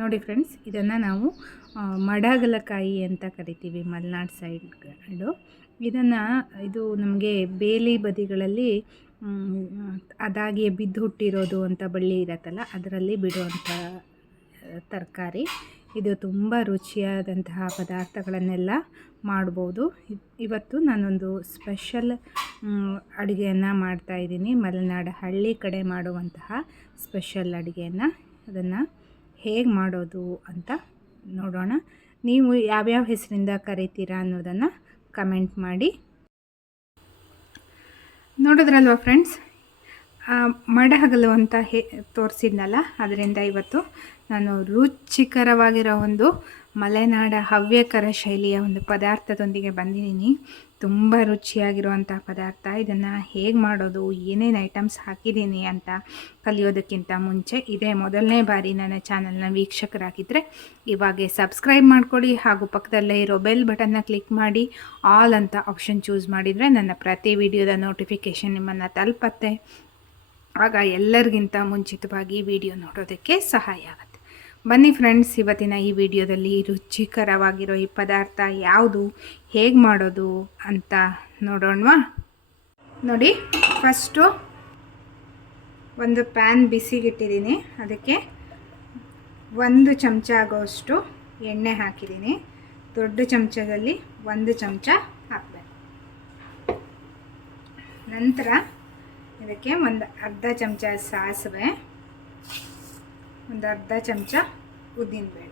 ನೋಡಿ ಫ್ರೆಂಡ್ಸ್, ಇದನ್ನು ನಾವು ಮಡಗಲಕಾಯಿ ಅಂತ ಕರಿತೀವಿ ಮಲೆನಾಡು ಸೈಡ್ಗಳು ಇದನ್ನು, ಇದು ನಮಗೆ ಬೇಲಿ ಬದಿಗಳಲ್ಲಿ ಅದಾಗಿಯೇ ಬಿದ್ದು ಹುಟ್ಟಿರೋದು ಅಂತ ಬಳ್ಳಿ ಇರತ್ತಲ್ಲ, ಅದರಲ್ಲಿ ಬಿಡುವಂಥ ತರಕಾರಿ. ಇದು ತುಂಬ ರುಚಿಯಾದಂತಹ ಪದಾರ್ಥಗಳನ್ನೆಲ್ಲ ಮಾಡ್ಬೋದು. ಇವತ್ತು ನಾನೊಂದು ಸ್ಪೆಷಲ್ ಅಡುಗೆಯನ್ನು ಮಾಡ್ತಾಯಿದ್ದೀನಿ ಮಲೆನಾಡು ಹಳ್ಳಿ ಕಡೆ ಮಾಡುವಂತಹ ಸ್ಪೆಷಲ್ ಅಡುಗೆಯನ್ನು, ಅದನ್ನು ಹೇಗೆ ಮಾಡೋದು ಅಂತ ನೋಡೋಣ. ನೀವು ಯಾವ್ಯಾವ ಹೆಸರಿಂದ ಕರಿತೀರಾ ಅನ್ನೋದನ್ನು ಕಮೆಂಟ್ ಮಾಡಿ. ನೋಡೋದ್ರಲ್ವ ಫ್ರೆಂಡ್ಸ್? ಮಡಹಗಲು ಅಂತ ಹೇ, ತೋರಿಸಿದ್ನಲ್ಲ, ಅದರಿಂದ ಇವತ್ತು ನಾನು ರುಚಿಕರವಾಗಿರೋ ಒಂದು ಮಲೆನಾಡ ಹವ್ಯಕರ ಶೈಲಿಯ ಒಂದು ಪದಾರ್ಥದೊಂದಿಗೆ ಬಂದಿದ್ದೀನಿ. ತುಂಬ ರುಚಿಯಾಗಿರುವಂಥ ಪದಾರ್ಥ. ಇದನ್ನು ಹೇಗೆ ಮಾಡೋದು, ಏನೇನು ಐಟಮ್ಸ್ ಹಾಕಿದ್ದೀನಿ ಅಂತ ಕಲಿಯೋದಕ್ಕಿಂತ ಮುಂಚೆ ಇದೇ ಮೊದಲನೇ ಬಾರಿ ನನ್ನ ಚಾನಲ್ನ ವೀಕ್ಷಕರಾಗಿದ್ದರೆ ಇವಾಗೆ ಸಬ್ಸ್ಕ್ರೈಬ್ ಮಾಡ್ಕೊಳ್ಳಿ ಹಾಗೂ ಪಕ್ಕದಲ್ಲೇ ಇರೋ ಬೆಲ್ ಬಟನ್ನ ಕ್ಲಿಕ್ ಮಾಡಿ ಆಲ್ ಅಂತ ಆಪ್ಷನ್ ಚೂಸ್ ಮಾಡಿದರೆ ನನ್ನ ಪ್ರತಿ ವಿಡಿಯೋದ ನೋಟಿಫಿಕೇಷನ್ ನಿಮ್ಮನ್ನು ತಲುಪತ್ತೆ. ಆಗ ಎಲ್ಲರಿಗಿಂತ ಮುಂಚಿತವಾಗಿ ವಿಡಿಯೋ ನೋಡೋದಕ್ಕೆ ಸಹಾಯ ಆಗುತ್ತೆ. ಬನ್ನಿ ಫ್ರೆಂಡ್ಸ್, ಇವತ್ತಿನ ಈ ವಿಡಿಯೋದಲ್ಲಿ ರುಚಿಕರವಾಗಿರೋ ಈ ಪದಾರ್ಥ ಯಾವುದು, ಹೇಗೆ ಮಾಡೋದು ಅಂತ ನೋಡೋಣವಾ? ನೋಡಿ, ಫಸ್ಟು ಒಂದು ಪ್ಯಾನ್ ಬಿಸಿಗಿಟ್ಟಿದ್ದೀನಿ ಅದಕ್ಕೆ ಒಂದು ಚಮಚ ಆಗೋಷ್ಟು ಎಣ್ಣೆ ಹಾಕಿದ್ದೀನಿ. ದೊಡ್ಡ ಚಮಚದಲ್ಲಿ ಒಂದು ಚಮಚ ಹಾಕಬೇಕು. ನಂತರ ಇದಕ್ಕೆ ಒಂದು ಅರ್ಧ ಚಮಚ ಸಾಸಿವೆ. ಒಂದು ಅರ್ಧ ಚಮಚ ಉದ್ದಿನಬೇಳೆ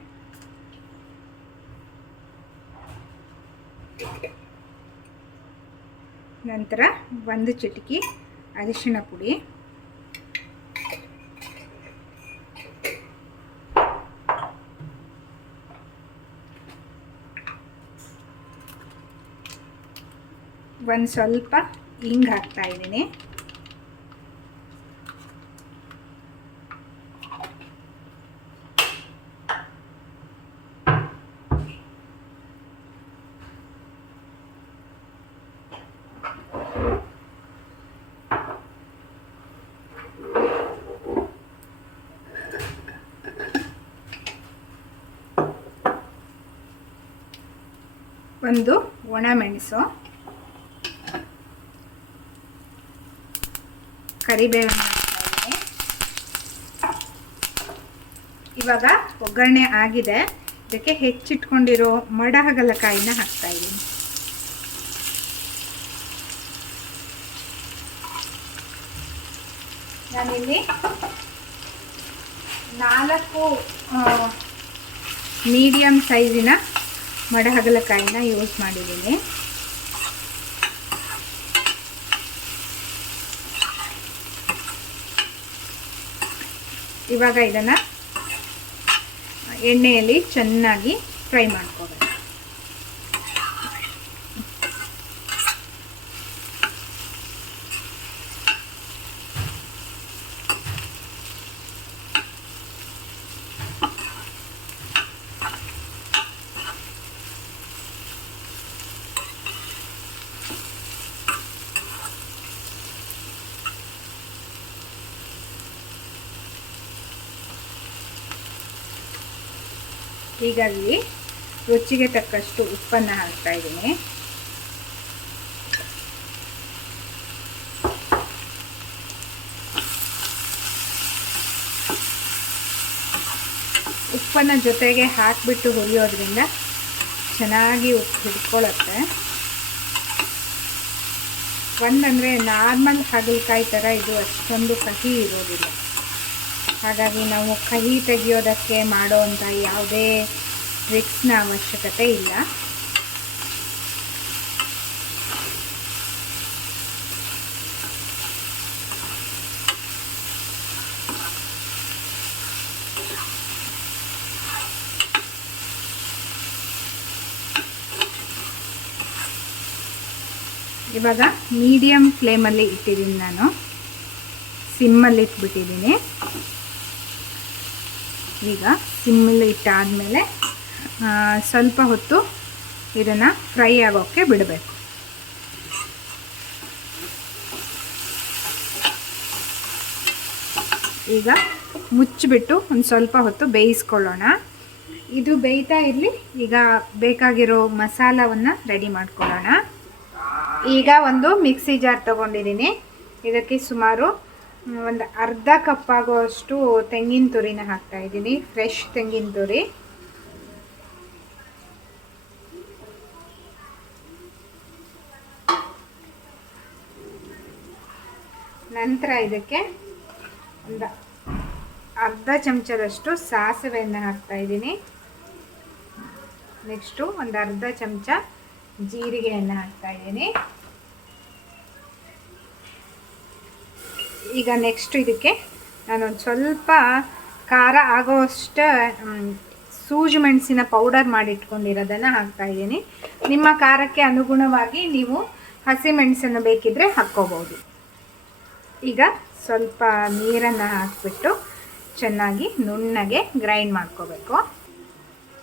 ನಂತರ ಒಂದು ಚಿಟಿಕಿ ಅರಿಶಿಣ ಪುಡಿ. ಒಂದು ಸ್ವಲ್ಪ ಹಿಂಗೆ ಹಾಕ್ತಾ ಇದ್ದೀನಿ. ಒಂದು ಒಣಮೆಣಸು ಕರಿಬೇವು ಹಾಕ್ತಾಯಿದ್ದೀನಿ ಇವಾಗ ಒಗ್ಗರಣೆ ಆಗಿದೆ. ಇದಕ್ಕೆ ಹೆಚ್ಚಿಟ್ಕೊಂಡಿರೋ ಮಡಹಗಲಕಾಯಿನ ಹಾಕ್ತಾ ಇದ್ದೀನಿ. ನಾನಿಲ್ಲಿ ನಾಲ್ಕು ಮೀಡಿಯಂ ಸೈಜಿನ ಮಡಹಗಲಕಾಯಿನ ಯೂಸ್ ಮಾಡಿದ್ದೀನಿ. ಇವಾಗ ಇದನ್ನು ಎಣ್ಣೆಯಲ್ಲಿ ಚೆನ್ನಾಗಿ ಫ್ರೈ ಮಾಡ್ಕೋಬೇಕು. ಈಗ ಅಲ್ಲಿ ರುಚಿಗೆ ತಕ್ಕಷ್ಟು ಉಪ್ಪನ್ನು ಹಾಕ್ತಾ ಇದ್ದೀನಿ. ಉಪ್ಪನ್ನು ಜೊತೆಗೆ ಹಾಕಿಬಿಟ್ಟು ಹುರಿಯೋದ್ರಿಂದ ಚೆನ್ನಾಗಿ ಉಪ್ಪು ಹಿಡ್ಕೊಳ್ಳುತ್ತೆ. ಒಂದಂದರೆ ನಾರ್ಮಲ್ ಹಾಗಲಕಾಯಿ ಥರ ಇದು ಅಷ್ಟೊಂದು ಕಹಿ ಇರೋದಿಲ್ಲ. ಹಾಗಾಗಿ ನಾವು ಕಹಿ ತೆಗೆಯೋದಕ್ಕೆ ಮಾಡೋವಂಥ ಯಾವುದೇ ಟ್ರಿಕ್ಸ್ನ ಅವಶ್ಯಕತೆ ಇಲ್ಲ. ಇವಾಗ ಮೀಡಿಯಮ್ ಫ್ಲೇಮಲ್ಲಿ ಇಟ್ಟಿದ್ದೀನಿ ನಾನು. ಸಿಮ್ಮಲ್ಲಿ ಇಟ್ಬಿಟ್ಟಿದ್ದೀನಿ ಈಗ ಸಿಮ್ಮಲ್ಲಿ ಇಟ್ಟಾದಮೇಲೆ ಸ್ವಲ್ಪ ಹೊತ್ತು ಇದನ್ನು ಫ್ರೈ ಆಗೋಕ್ಕೆ ಬಿಡಬೇಕು. ಈಗ ಮುಚ್ಚಿಬಿಟ್ಟು ಒಂದು ಸ್ವಲ್ಪ ಹೊತ್ತು ಬೇಯಿಸ್ಕೊಳ್ಳೋಣ. ಇದು ಬೇಯ್ತಾ ಇರಲಿ, ಈಗ ಬೇಕಾಗಿರೋ ಮಸಾಲವನ್ನು ರೆಡಿ ಮಾಡ್ಕೊಳ್ಳೋಣ. ಈಗ ಒಂದು ಮಿಕ್ಸಿ ಜಾರ್ ತೊಗೊಂಡಿದ್ದೀನಿ. ಇದಕ್ಕೆ ಸುಮಾರು ಒಂದು ಅರ್ಧ ಕಪ್ ಆಗುವಷ್ಟು ತೆಂಗಿನ ತುರಿನ ಹಾಕ್ತಾ ಇದ್ದೀನಿ. ಫ್ರೆಶ್ ತೆಂಗಿನ ತುರಿ. ನಂತರ ಇದಕ್ಕೆ ಒಂದು ಅರ್ಧ ಚಮಚದಷ್ಟು ಸಾಸಿವೆಯನ್ನು ಹಾಕ್ತಾ ಇದ್ದೀನಿ. ನೆಕ್ಸ್ಟು ಒಂದು ಅರ್ಧ ಚಮಚ ಜೀರಿಗೆಯನ್ನು ಹಾಕ್ತಾ ಇದ್ದೀನಿ. ಈಗ ನೆಕ್ಸ್ಟ್ ಇದಕ್ಕೆ ನಾನೊಂದು ಸ್ವಲ್ಪ ಖಾರ ಆಗೋಷ್ಟು ಸೂಜಿ ಮೆಣಸಿನ ಪೌಡರ್ ಮಾಡಿಟ್ಕೊಂಡಿರೋದನ್ನು ಹಾಕ್ತಾ ಇದ್ದೀನಿ. ನಿಮ್ಮ ಖಾರಕ್ಕೆ ಅನುಗುಣವಾಗಿ ನೀವು ಹಸಿ ಮೆಣಸನ್ನು ಬೇಕಿದ್ರೆ ಹಾಕ್ಕೋಬೋದು. ಈಗ ಸ್ವಲ್ಪ ನೀರನ್ನು ಹಾಕಿಬಿಟ್ಟು ಚೆನ್ನಾಗಿ ನುಣ್ಣಗೆ ಗ್ರೈಂಡ್ ಮಾಡ್ಕೋಬೇಕು.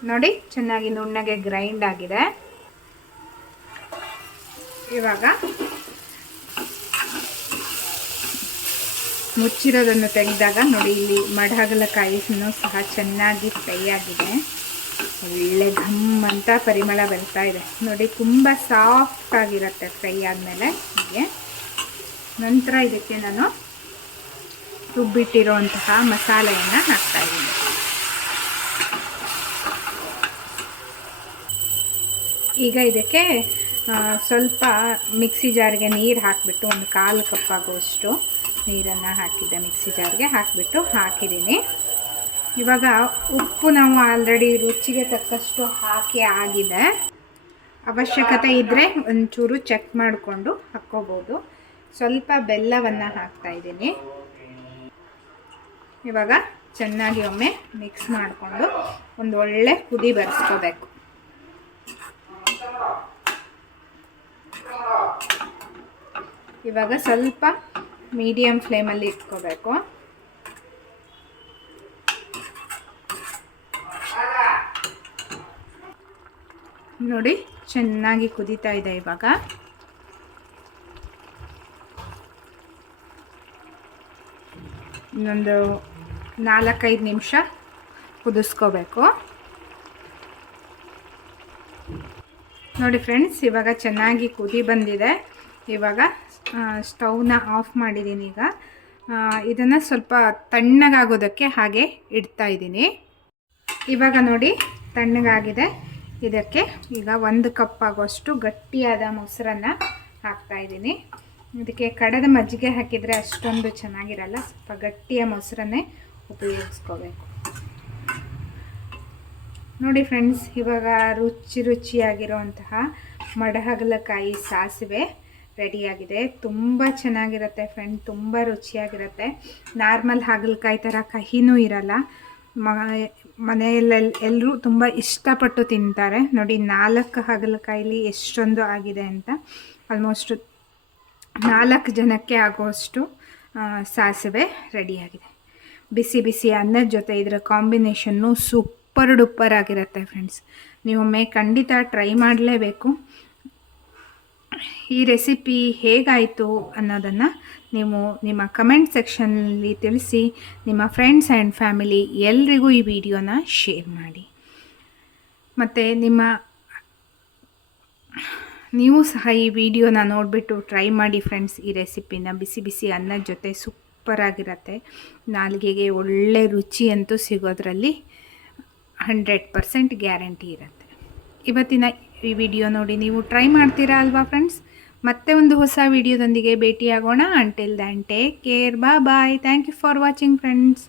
ನೋಡಿ, ಚೆನ್ನಾಗಿ ನುಣ್ಣಗೆ ಗ್ರೈಂಡ್ ಆಗಿದೆ. ಇವಾಗ ಮುಚ್ಚಿರೋದನ್ನು ತೆಗೆದಾಗ ನೋಡಿ, ಇಲ್ಲಿ ಮಡಹಗಲಕಾಯಿನೂ ಸಹ ಚೆನ್ನಾಗಿ ಫ್ರೈ ಆಗಿದೆ ಒಳ್ಳೆ ಘಮ್ ಅಂತ ಪರಿಮಳ ಬರ್ತಾ ಇದೆ. ನೋಡಿ, ತುಂಬ ಸಾಫ್ಟ್ ಆಗಿರುತ್ತೆ ಫ್ರೈ ಆದಮೇಲೆ ಹೀಗೆ. ನಂತರ ಇದಕ್ಕೆ ನಾನು ರುಬ್ಬಿಟ್ಟಿರುವಂತಹ ಮಸಾಲೆಯನ್ನು ಹಾಕ್ತಾ ಇದ್ದೀನಿ. ಈಗ ಇದಕ್ಕೆ ಸ್ವಲ್ಪ ಮಿಕ್ಸಿ ಜಾರಿಗೆ ನೀರು ಹಾಕಿಬಿಟ್ಟು ಒಂದು ಕಾಲು ಕಪ್ ಆಗುವಷ್ಟು ನೀರನ್ನು ಹಾಕಿದ್ದೆ ಮಿಕ್ಸಿ ಜಾರ್ಗೆ ಹಾಕಿಬಿಟ್ಟು ಹಾಕಿದ್ದೀನಿ. ಇವಾಗ ಉಪ್ಪು ನಾವು ಆಲ್ರೆಡಿ ರುಚಿಗೆ ತಕ್ಕಷ್ಟು ಹಾಕಿ ಆಗಿದೆ. ಅವಶ್ಯಕತೆ ಇದ್ದರೆ ಒಂಚೂರು ಚೆಕ್ ಮಾಡಿಕೊಂಡು ಹಾಕ್ಕೋಬೋದು. ಸ್ವಲ್ಪ ಬೆಲ್ಲವನ್ನು ಹಾಕ್ತಾ ಇದ್ದೀನಿ. ಇವಾಗ ಚೆನ್ನಾಗಿ ಒಮ್ಮೆ ಮಿಕ್ಸ್ ಮಾಡಿಕೊಂಡು ಒಂದು ಒಳ್ಳೆ ಕುದಿ ಬರೆಸ್ಕೋಬೇಕು. ಇವಾಗ ಸ್ವಲ್ಪ ಮೀಡಿಯಮ್ ಫ್ಲೇಮಲ್ಲಿ ಇಟ್ಕೋಬೇಕು. ನೋಡಿ, ಚೆನ್ನಾಗಿ ಕುದೀತಾ ಇದೆ ಇವಾಗ. ಇನ್ನೊಂದು ನಾಲ್ಕೈದು ನಿಮಿಷ ಕುದಿಸ್ಕೋಬೇಕು. ನೋಡಿ ಫ್ರೆಂಡ್ಸ್ ಇವಾಗ ಚೆನ್ನಾಗಿ ಕುದಿ ಬಂದಿದೆ. ಇವಾಗ ಸ್ಟವ್ನ ಆಫ್ ಮಾಡಿದ್ದೀನಿ ಈಗ. ಇದನ್ನು ಸ್ವಲ್ಪ ತಣ್ಣಗಾಗೋದಕ್ಕೆ ಹಾಗೆ ಇಡ್ತಾ ಇದ್ದೀನಿ. ಇವಾಗ ನೋಡಿ, ತಣ್ಣಗಾಗಿದೆ. ಇದಕ್ಕೆ ಈಗ ಒಂದು ಕಪ್ ಆಗೋಷ್ಟು ಗಟ್ಟಿಯಾದ ಮೊಸರನ್ನು ಹಾಕ್ತಾ ಇದ್ದೀನಿ. ಇದಕ್ಕೆ ಕಡದ ಮಜ್ಜಿಗೆ ಹಾಕಿದರೆ ಅಷ್ಟೊಂದು ಚೆನ್ನಾಗಿರಲ್ಲ, ಸ್ವಲ್ಪ ಗಟ್ಟಿಯ ಮೊಸರನ್ನೇ ಉಪಯೋಗಿಸ್ಕೋಬೇಕು. ನೋಡಿ ಫ್ರೆಂಡ್ಸ್, ಇವಾಗ ರುಚಿ ರುಚಿಯಾಗಿರುವಂತಹ ಮಡಹಗಲಕಾಯಿ ಸಾಸಿವೆ. ರೆಡಿಯಾಗಿದೆ. ತುಂಬ ಚೆನ್ನಾಗಿರುತ್ತೆ ಫ್ರೆಂಡ್ ತುಂಬ ರುಚಿಯಾಗಿರುತ್ತೆ. ನಾರ್ಮಲ್ ಹಾಗಲಕಾಯಿ ಥರ ಕಹಿನೂ ಇರಲ್ಲ. ಮ ಮನೆಯಲ್ಲೆಲ್ಲ ಎಲ್ಲರೂ ತುಂಬ ಇಷ್ಟಪಟ್ಟು ತಿಂತಾರೆ. ನೋಡಿ, ನಾಲ್ಕು ಹಾಗಲಕಾಯಿಲಿ ಎಷ್ಟೊಂದು ಆಗಿದೆ ಅಂತ. ಆಲ್ಮೋಸ್ಟ್ ನಾಲ್ಕು ಜನಕ್ಕೆ ಆಗೋಷ್ಟು ಸಾಸಿವೆ ರೆಡಿಯಾಗಿದೆ. ಬಿಸಿ ಬಿಸಿ ಅನ್ನದ ಜೊತೆ ಇದರ ಕಾಂಬಿನೇಷನ್ನು ಸೂಪರ್ ಡುಪ್ಪರ್ ಆಗಿರುತ್ತೆ ಫ್ರೆಂಡ್ಸ್ ನೀವೊಮ್ಮೆ ಖಂಡಿತ ಟ್ರೈ ಮಾಡಲೇಬೇಕು. ಈ ರೆಸಿಪಿ ಹೇಗಾಯಿತು ಅನ್ನೋದನ್ನು ನೀವು ನಿಮ್ಮ ಕಮೆಂಟ್ ಸೆಕ್ಷನ್ನಲ್ಲಿ ತಿಳಿಸಿ, ನಿಮ್ಮ ಫ್ರೆಂಡ್ಸ್ ಆ್ಯಂಡ್ ಫ್ಯಾಮಿಲಿ ಎಲ್ರಿಗೂ ಈ ವಿಡಿಯೋನ ಶೇರ್ ಮಾಡಿ. ಮತ್ತು ನಿಮ್ಮ ನೀವು ಸಹ ಈ ವಿಡಿಯೋನ ನೋಡಿಬಿಟ್ಟು ಟ್ರೈ ಮಾಡಿ ಫ್ರೆಂಡ್ಸ್ ಈ ರೆಸಿಪಿನ ಬಿಸಿ ಬಿಸಿ ಅನ್ನದ ಜೊತೆ ಸೂಪರಾಗಿರತ್ತೆ ನಾಲ್ಗೆಗೆ ಒಳ್ಳೆ ರುಚಿ ಅಂತೂ ಸಿಗೋದ್ರಲ್ಲಿ ಹಂಡ್ರೆಡ್ ಪರ್ಸೆಂಟ್ ಗ್ಯಾರಂಟಿ ಇರುತ್ತೆ. ಇವತ್ತಿನ ಈ ವಿಡಿಯೋ ನೋಡಿ ನೀವು ಟ್ರೈ ಮಾಡ್ತೀರಾ ಅಲ್ವಾ ಫ್ರೆಂಡ್ಸ್? ಮತ್ತೆ ಒಂದು ಹೊಸ ವಿಡಿಯೋದೊಂದಿಗೆ ಭೇಟಿಯಾಗೋಣ. ಅಂಟಿಲ್ ದ್ಯಾನ್ ಟೇಕ್ ಕೇರ್ ಬಾ bye thank you for watching friends